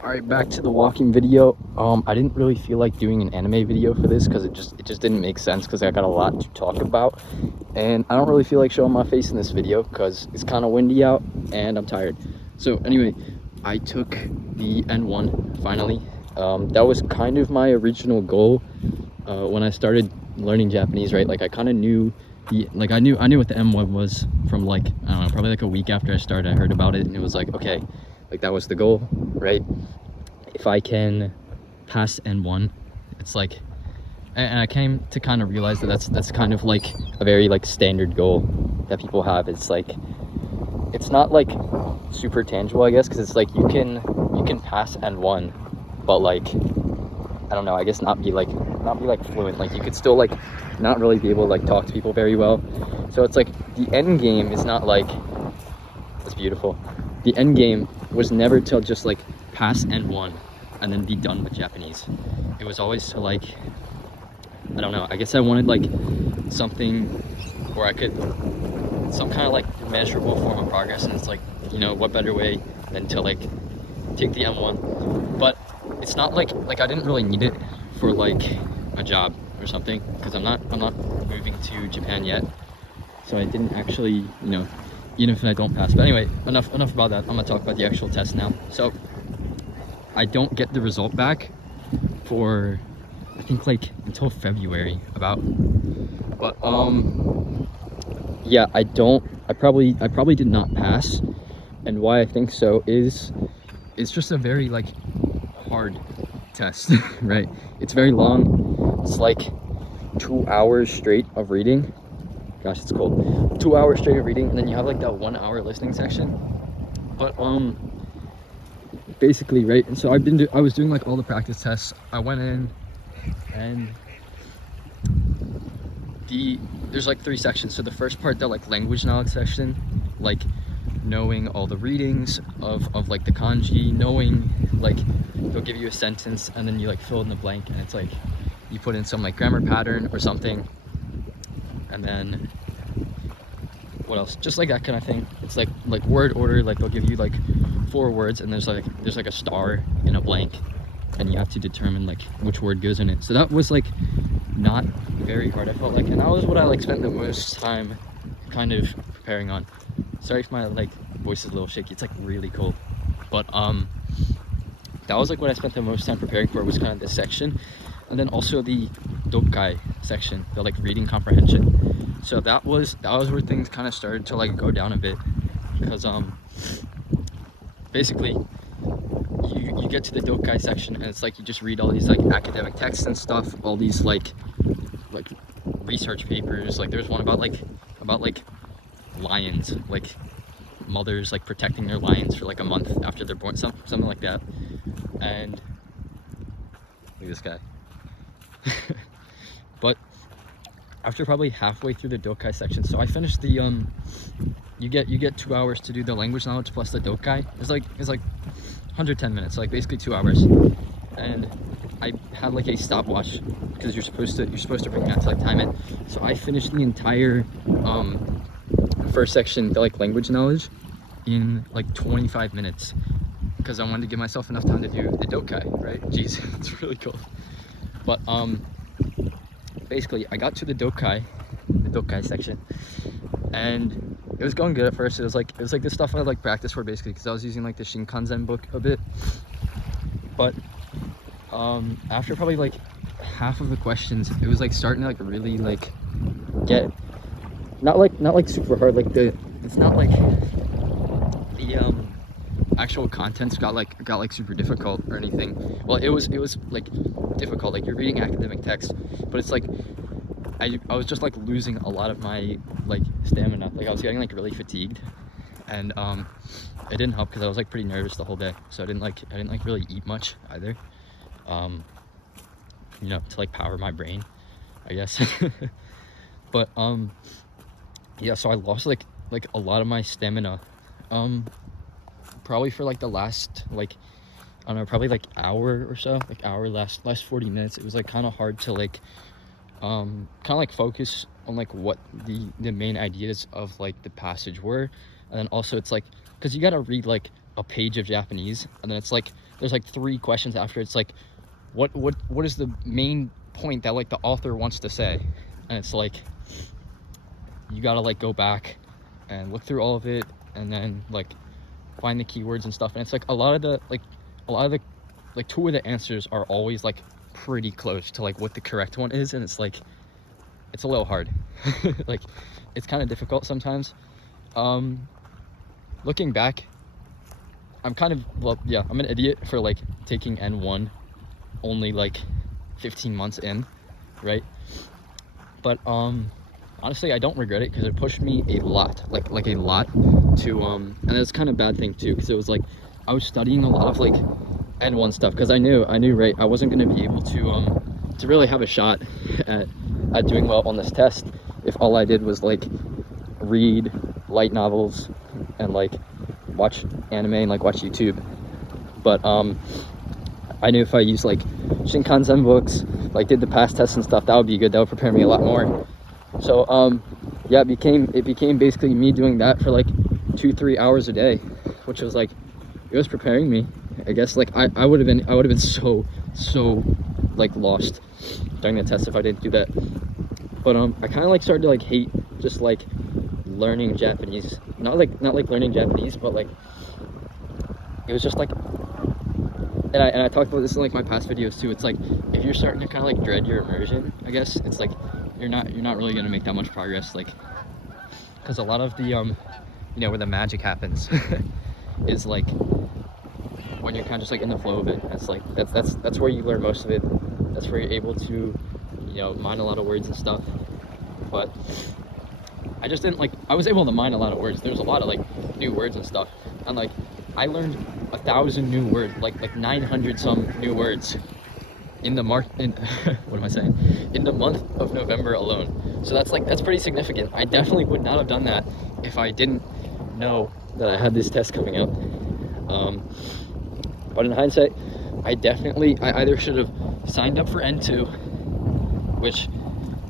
All right, back to the walking video. I didn't really feel like doing an anime video for this because it just didn't make sense because I got a lot to talk about, and I don't really feel like showing my face in this video because it's kind of windy out and I'm tired. So anyway, I took the N1 finally. That was kind of my original goal when I started learning Japanese, right? Like I kind of knew I knew what the M1 was from, like, I don't know, probably like a week after I started. I heard about it and it was like, okay, like that was the goal, right? If I can pass N1, it's like, and I came to kind of realize that that's kind of like a very like standard goal that people have. It's like, it's not like super tangible, I guess, because it's like you can pass N1, but like, I don't know, I guess not be like fluent. Like you could still like not really be able to like talk to people very well. So it's like the end game is not like, it's beautiful. The end game was never to just like pass N1 and then be done with Japanese. It was always to like, I don't know, I guess I wanted like something where I could, some kind of like measurable form of progress. And it's like, you know, what better way than to like take the M1. But it's not like I didn't really need it for like a job or something, because I'm not moving to Japan yet, so I didn't actually, you know, even if I don't pass. But anyway, enough about that. I'm gonna talk about the actual test now. So I don't get the result back for, I think, like until February about. But yeah, I probably did not pass. And why I think so is it's just a very like hard test. Right? It's very long. It's like 2 hours straight of reading. Gosh, it's cold. 2 hours straight of reading, and then you have like that 1 hour listening section. But basically, right? And so I was doing like all the practice tests. I went in, and there's like 3 sections. So the first part, the like language knowledge section, like knowing all the readings of like the kanji, knowing like they'll give you a sentence and then you like fill in the blank, and it's like you put in some like grammar pattern or something, and then what else, just like that kind of thing. It's like word order, like they'll give you like 4 words and there's like a star in a blank, and you have to determine like which word goes in it. So that was like not very hard, I felt like, and that was what I like spent the most time kind of preparing on. Sorry if my like voice is a little shaky, it's like really cold. But that was like what I spent the most time preparing for, was kind of this section. And then also the dokai section, the like reading comprehension. So that was where things kind of started to like go down a bit, because basically you get to the dokai section and it's like you just read all these like academic texts and stuff, all these like research papers. Like there's one about lions, like mothers like protecting their lions for like a month after they're born, something like that. And look at this guy. But after probably halfway through the dokai section, so I finished the you get 2 hours to do the language knowledge plus the dokai. It's like 110 minutes, like basically 2 hours. And I had like a stopwatch because you're supposed to bring that to like time it. So I finished the entire first section, the like language knowledge, in like 25 minutes because I wanted to give myself enough time to do the dokai, right? Jeez, it's really cool. But basically I got to the dokai section, and it was going good at first. It was like the stuff I like practice for, basically, because I was using like the Shinkansen book a bit. But after probably like half of the questions, it was like starting to like really like get not like super hard. Like it's not like the actual contents got like super difficult or anything. Well, it was like difficult, like you're reading academic text, but it's like I was just like losing a lot of my like stamina. Like I was getting like really fatigued, and it didn't help because I was like pretty nervous the whole day, so I didn't like really eat much either, you know, to like power my brain, I guess. But yeah, so I lost like a lot of my stamina, probably for like the last like, I don't know, probably like hour or so, like last 40 minutes. It was like kind of hard to like kind of like focus on like what the main ideas of like the passage were. And then also it's like, because you got to read like a page of Japanese, and then it's like there's like 3 questions after. It's like, what is the main point that like the author wants to say? And it's like, you gotta like go back and look through all of it, and then like find the keywords and stuff. And it's like a lot of the like 2 of the answers are always like pretty close to like what the correct one is, and it's like, it's a little hard. Like, it's kind of difficult sometimes. Looking back, I'm kind of, well, yeah, I'm an idiot for like taking N1 only like 15 months in, right? But honestly, I don't regret it, because it pushed me a lot, like a lot to and that's kind of a bad thing too, because it was like I was studying a lot of like N1 stuff, because I knew right, I wasn't going to be able to really have a shot at doing well on this test if all I did was like read light novels and like watch anime and like watch YouTube. But I knew if I used like Shinkansen books, like did the past tests and stuff, that would be good. That would prepare me a lot more. So yeah, it became basically me doing that for like 2-3 hours a day, which was like, it was preparing me, I guess. Like I would have been so like lost during the test if I didn't do that. But I kind of like started to like hate just like learning Japanese. Not like learning Japanese, but like it was just like, and I talked about this in like my past videos too. It's like, if you're starting to kind of like dread your immersion, I guess, it's like you're not really gonna make that much progress, like, because a lot of the you know, where the magic happens is like when you're kind of just like in the flow of it. It's like that's where you learn most of it. That's where you're able to, you know, mine a lot of words and stuff. But I just didn't like, I was able to mine a lot of words. There's a lot of like new words and stuff, and like I learned 1,000 new words, like 900 some new words in the what am I saying? In the month of November alone. So that's pretty significant. I definitely would not have done that if I didn't know that I had this test coming out. But in hindsight, I either should have signed up for N2, which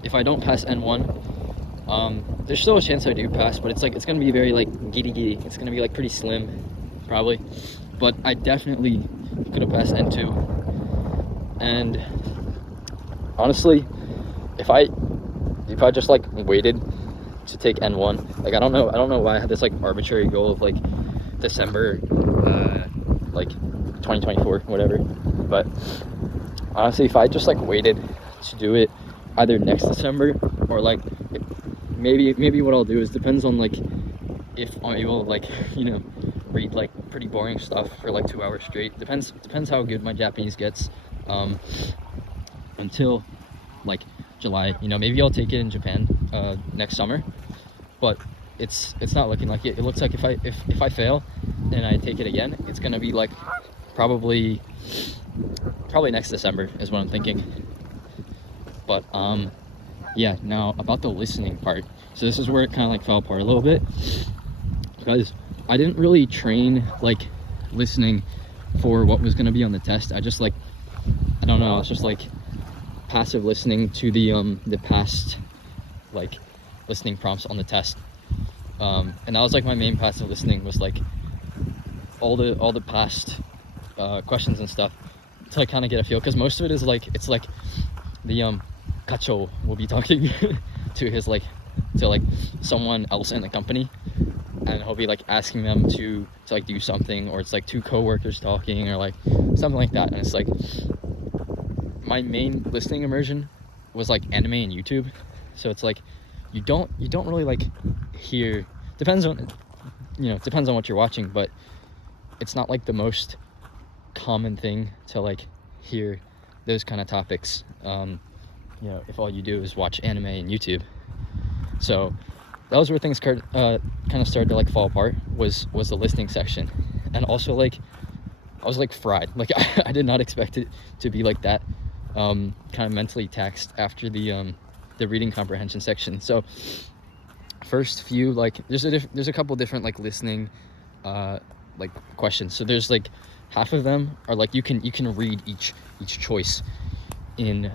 if I don't pass N1, there's still a chance I do pass, but it's like, it's gonna be very like giddy. It's gonna be like pretty slim, probably. But I definitely could have passed N2. And honestly, if I just like waited to take N1, like I don't know why I had this like arbitrary goal of like December like 2024, whatever. But honestly, if I just like waited to do it either next December, or like maybe what I'll do is, depends on like if I'm able to like, you know, read like pretty boring stuff for like 2 hours straight. Depends how good my Japanese gets until like July. You know, maybe I'll take it in Japan next summer, but it's not looking like it. It looks like if I fail and I take it again, it's gonna be like probably next December is what I'm thinking. But yeah, now about the listening part. So this is where it kind of like fell apart a little bit, because I didn't really train like listening for what was going to be on the test. I just like, I don't know, it's just like passive listening to the past like listening prompts on the test. And that was like my main passive listening, was like all the past questions and stuff, to like kind of get a feel, because most of it is like, it's like the Kacho will be talking to his like someone else in the company, and he'll be like asking them to like do something, or it's like 2 coworkers talking, or like something like that. And it's like, my main listening immersion was like anime and YouTube. So it's like you don't really like hear, depends on what you're watching, but it's not like the most common thing to like hear those kind of topics, you know, if all you do is watch anime and YouTube. So that was where things kind of started to like fall apart, was the listening section. And also like I was like fried, like I did not expect it to be like that kind of mentally taxed after the reading comprehension section. So first few, like there's a couple different like listening like questions. So there's like half of them are like you can read each choice in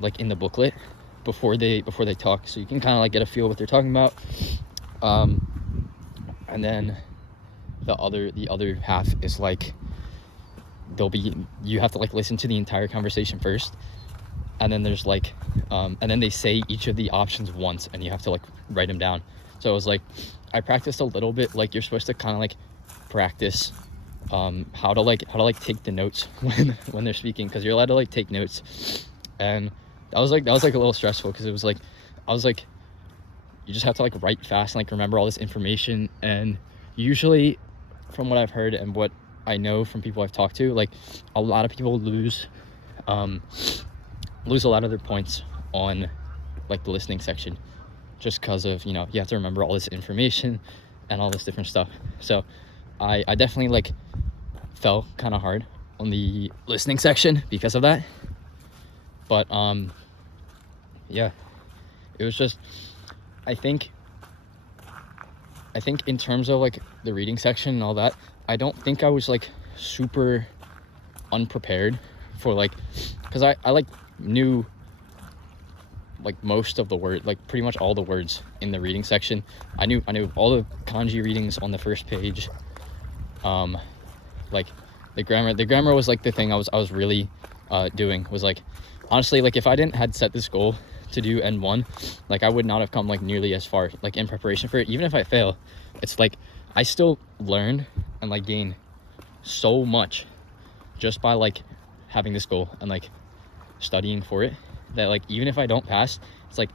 like in the booklet before they talk, so you can kind of like get a feel what they're talking about. And then the other half is like you have to like listen to the entire conversation first, and then there's like and then they say each of the options once, and you have to like write them down. So it was like, I practiced a little bit. Like, you're supposed to kind of like practice how to like take the notes when they're speaking, because you're allowed to like take notes. And that was like a little stressful, because it was like, I was like, you just have to like write fast and like remember all this information. And usually, from what I've heard and what I know from people I've talked to, like, a lot of people lose a lot of their points on like the listening section, just because of, you have to remember all this information and all this different stuff. So I definitely like fell kind of hard on the listening section because of that. But yeah, it was just, I think in terms of like the reading section and all that, I don't think I was like super unprepared for like, because I like knew like most of the word, like pretty much all the words in the reading section. I knew all the kanji readings on the first page. Like the grammar was like the thing I was really doing. Was like, honestly, like if I didn't had set this goal to do N1, like I would not have come like nearly as far like in preparation for it. Even if I fail, it's like I still learned and like gained so much just by like having this goal and like studying for it, that like even if I don't pass, it's like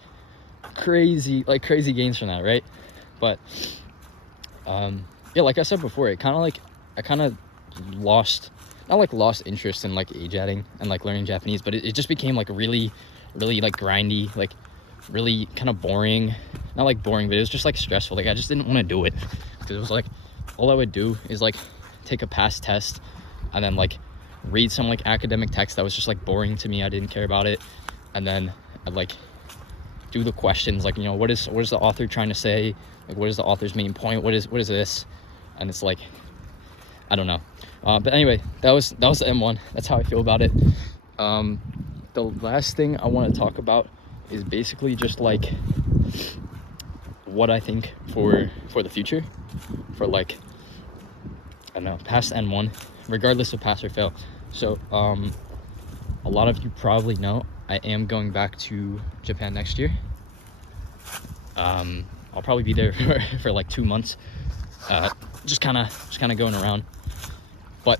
crazy gains from that, right? But yeah, like I said before, it kind of like, I kind of lost interest in like age-adding and like learning Japanese, but it just became like really like grindy, like really kind of boring. Not like boring, but it was just like stressful. Like I just didn't want to do it, because it was like all I would do is like take a past test and then like read some like academic text that was just like boring to me. I didn't care about it. And then I'd like do the questions, like, what is the author trying to say? Like, what is the author's main point? What is this? And it's like, I don't know. But anyway, that was the M1. That's how I feel about it. The last thing I want to talk about is basically just like what I think for the future, for like, I don't know, past N1, regardless of pass or fail. So a lot of you probably know I am going back to Japan next year. I'll probably be there for like 2 months, just kind of going around. But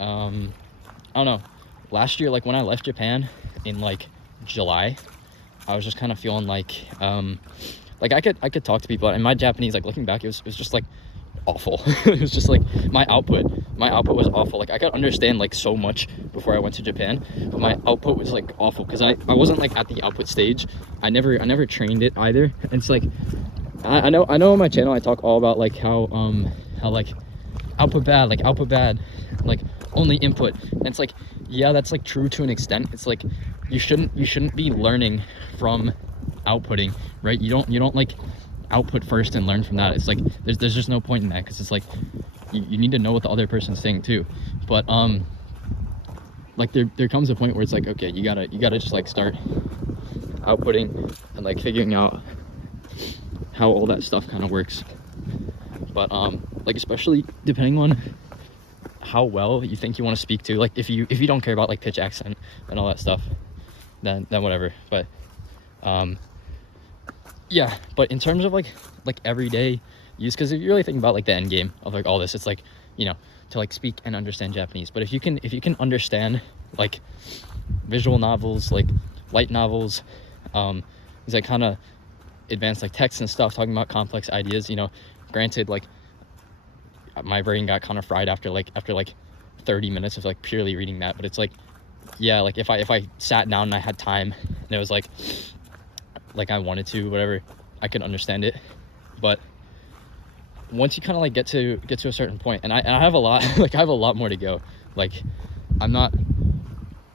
I don't know, last year, like when I left Japan in like July, I was just kind of feeling like I could talk to people, and my Japanese, like looking back, it was just like awful. It was just like my output was awful. Like I could understand like so much before I went to Japan, but my output was like awful, because I wasn't like at the output stage. I never trained it either. And it's like, I know on my channel I talk all about like how like output bad, like only input. And it's like, yeah, that's like true to an extent. It's like you shouldn't be learning from outputting, right? You don't like output first and learn from that. It's like there's just no point in that, because it's like you need to know what the other person's saying too. But like there comes a point where it's like, okay, you gotta just like start outputting and like figuring out how all that stuff kind of works. But like especially depending on how well you think you want to speak to, like if you don't care about like pitch, accent and all that stuff, then whatever. But yeah, but in terms of like everyday use, because if you really think about like the end game of like all this, it's like, to like speak and understand Japanese. But if you can understand like visual novels, like light novels, these like kind of advanced like texts and stuff talking about complex ideas, granted, like my brain got kind of fried after like 30 minutes of like purely reading that. But it's like, yeah, like if I sat down and I had time and it was like I wanted to, whatever, I could understand it. But once you kind of like get to a certain point, and I have a lot, like I have a lot more to go. Like I'm not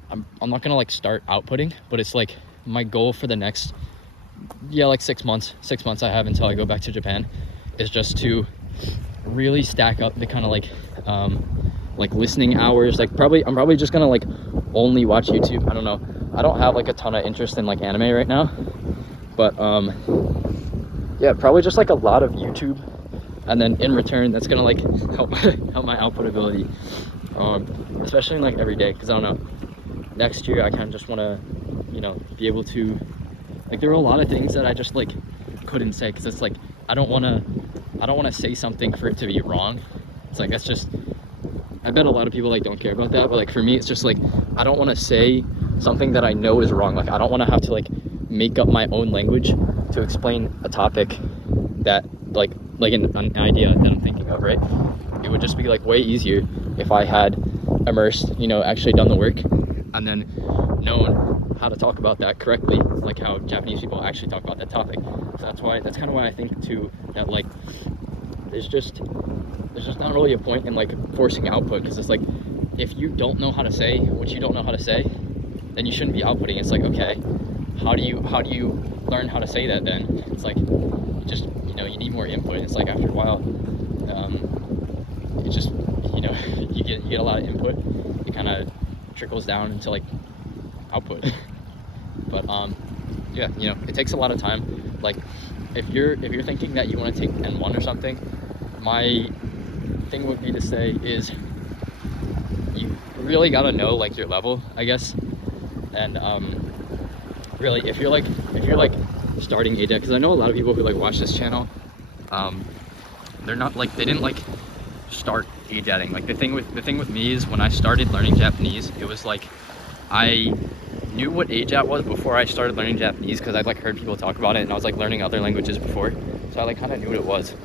gonna like start outputting, but it's like my goal for the next, like 6 months I have until I go back to Japan, is just to really stack up the kind of like listening hours. Like I'm probably just gonna like only watch YouTube. I don't know, I don't have like a ton of interest in like anime right now, but yeah, probably just like a lot of YouTube, and then in return that's gonna like help my output ability. especially in like every day, because I don't know, next year I kind of just want to, you know, be able to, like, there were a lot of things that I just like couldn't say, because it's like I don't want to say something for it to be wrong. It's like, that's just, I bet a lot of people like don't care about that, but like for me it's just like I don't want to say something that I know is wrong. Like I don't want to have to like make up my own language to explain a topic that like an idea that I'm thinking of, right? It would just be like way easier if I had immersed, you know, actually done the work and then known how to talk about that correctly, like how Japanese people actually talk about that topic. So that's kind of why I think too that like there's just not really a point in like forcing output, because it's like if you don't know how to say what you don't know how to say, then you shouldn't be outputting. It's like, okay, how do you learn how to say that then? It's like just, you know, you need more input. It's like after a while, it just, you know, you get a lot of input, it kind of trickles down into like output. But yeah, you know, it takes a lot of time. Like if you're thinking that you want to take N1 or something, my thing would be to say is you really gotta know like your level, I guess. And really, if you're like starting AJAT, because I know a lot of people who like watch this channel, they're not like, they didn't like start AJATing. Like the thing with me is when I started learning Japanese, it was like I knew what AJAT was before I started learning Japanese, because I'd like heard people talk about it, and I was like learning other languages before, so I like kind of knew what it was.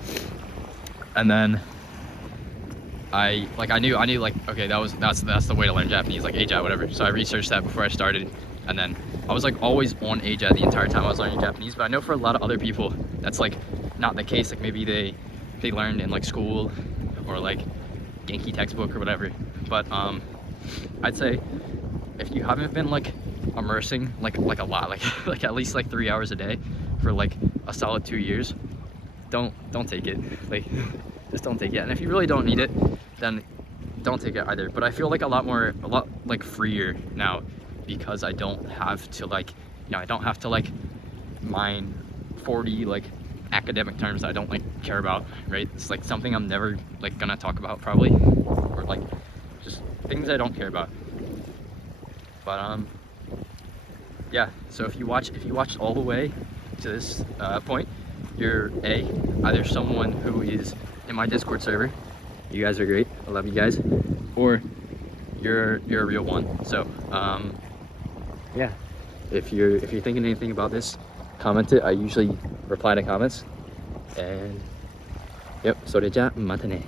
And then I knew like, okay, that's the way to learn Japanese, like AJAT, whatever. So I researched that before I started, and then I was like always on AJAT the entire time I was learning Japanese. But I know for a lot of other people that's like not the case. Like maybe they learned in like school or like Genki textbook or whatever. But I'd say if you haven't been like immersing like a lot, like at least like 3 hours a day for like a solid 2 years, don't take it. Like just don't take it. And if you really don't need it, then don't take it either. But I feel like a lot like freer now, because I don't have to like, you know, I don't have to like mine 40 like academic terms that I don't like care about, right? It's like something I'm never like gonna talk about probably, or like just things I don't care about. But yeah, so if you watched all the way to this point, you're either someone who is in my Discord server, you guys are great, I love you guys, or you're a real one. So yeah, if you're thinking anything about this, comment it. I usually reply to comments. And yep, それじゃまたね。